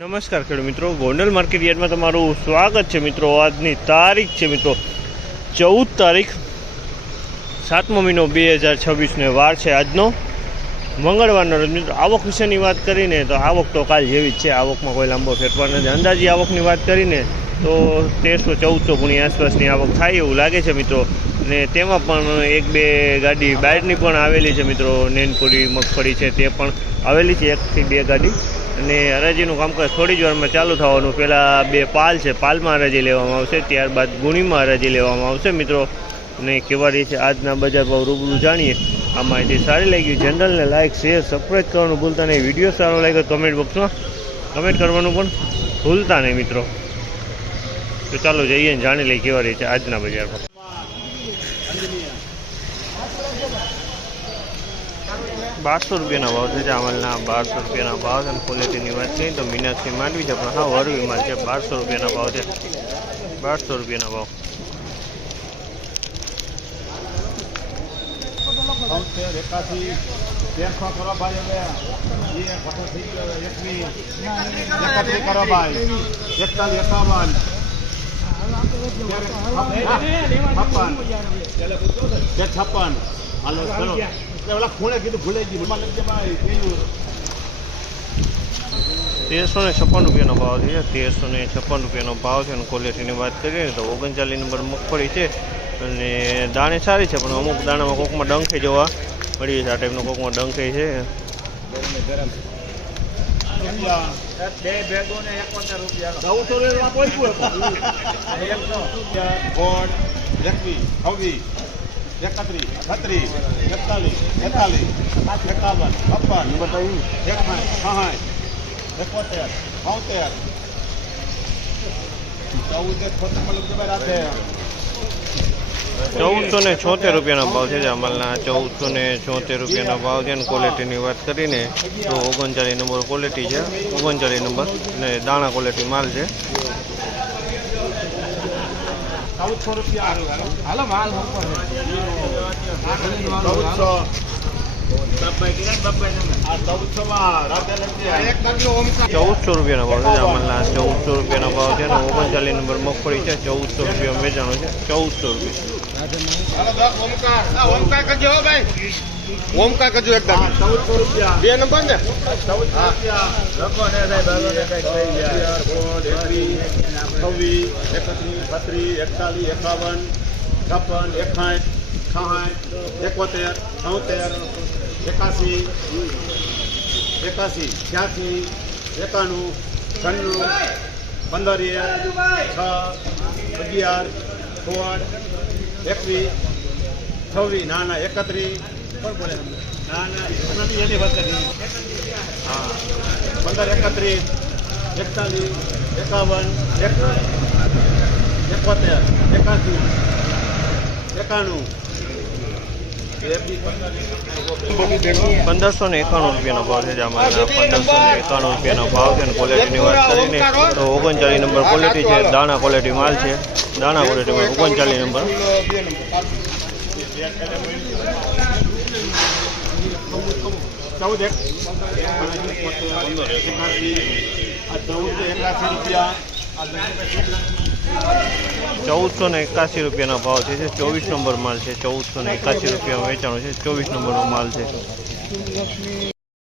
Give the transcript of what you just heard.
નમસ્કાર ખેડૂત મિત્રો, ગોંડલ માર્કેટ યાર્ડમાં તમારું સ્વાગત છે મિત્રો। આજની તારીખ છે મિત્રો 14 તારીખ 7મો મહિનો 2026 વાર છે આજનો મંગળવારનો રોજ મિત્રો। આવક વિશેની વાત કરીને તો આવક તો કાલ જેવી જ છે, આવકમાં કોઈ લાંબો ફેરફાર નથી। અંદાજી આવકની વાત કરીને તો 1300-1400 ગુણી આસપાસની આવક થાય એવું લાગે છે મિત્રો। ને તેમાં પણ એક બે ગાડી બહારની પણ આવેલી છે મિત્રો। નેનપુરી મગફળી છે તે પણ આવેલી છે, 1 થી 2 ગાડી। અને હરાજીનું કામકાજ થોડી જ વારમાં ચાલુ થવાનું। પહેલાં 2 પાલ છે, પાલમાં હરાજી લેવામાં આવશે, ત્યારબાદ ગુણીમાં હરાજી લેવામાં આવશે મિત્રો। અને કેવા રહી છે આજના બજાર ભાવ રૂબરૂ જાણીએ। આ માહિતી સારી લાગી ચેનલને લાઇક શેર સબસ્ક્રાઈબ કરવાનું ભૂલતા નહીં। વિડીયો સારો લાગ્યો કમેન્ટ બોક્સમાં કમેન્ટ કરવાનું પણ ભૂલતા નહીં મિત્રો। તો ચાલો જઈએ ને જાણી લઈએ કેવા રહી છે આજના બજાર ભાવ। 1200 રૂપિયાના ભાવ છે ચાવલના, 1200 રૂપિયાના ભાવ છે। અને ક્વોલિટીની વાત કરીએ તો મીનાક્ષી માંડવી છે પણ હા વરવી માલ છે। 1200 રૂપિયાના ભાવ છે, 1200 રૂપિયાના ભાવ। ₹1356 ભાવ છે, 1356 રૂપિયાનો ભાવ છે। અને ક્વોલિટીની વાત કરીએ તો 39 નંબર મગફળી છે અને દાણે સારી છે પણ અમુક દાણામાં કોકમાં ડંખે જોવા મળી છે। આ ટાઈપનો કોકમાં ડંખે છે। ₹1476 રૂપિયાના ભાવ છે જામલના, ₹1476 રૂપિયાના ભાવ છે। અને ક્વોલિટીની વાત કરીને તો 39 નંબર ક્વોલિટી છે, 39 નંબર અને દાણા ક્વોલિટી માલ છે। 1400 રૂપિયાના ભાવ છે જામલના, 1400 રૂપિયાના ભાવ છે। અને 39 નંબર મગફળી છે, 1400 રૂપિયા વેચાણું છે, 1400 રૂપિયા। ઓમકાર કરજો એકદમ 1400 રૂપિયા 2 નંબર ને 26 ના ના 31 કોણ બોલે ના ના એની વાત કરી હા 15 31 41 51 71 81 91 ₹1591 રૂપિયાનો ભાવ છે જામલના, ₹1591 રૂપિયાનો ભાવ છે। અને ક્વોલિટીની વાત કરીને તો 39 નંબર ક્વોલિટી છે, દાણા ક્વોલિટી માલ છે, દાણા ક્વોલિટી માલ 39 નંબર। ₹1481 રૂપિયાના ભાવ છે, 24 નંબર માલ છે, 1481 રૂપિયા વેચાણો છે, 24 નંબરનો માલ છે।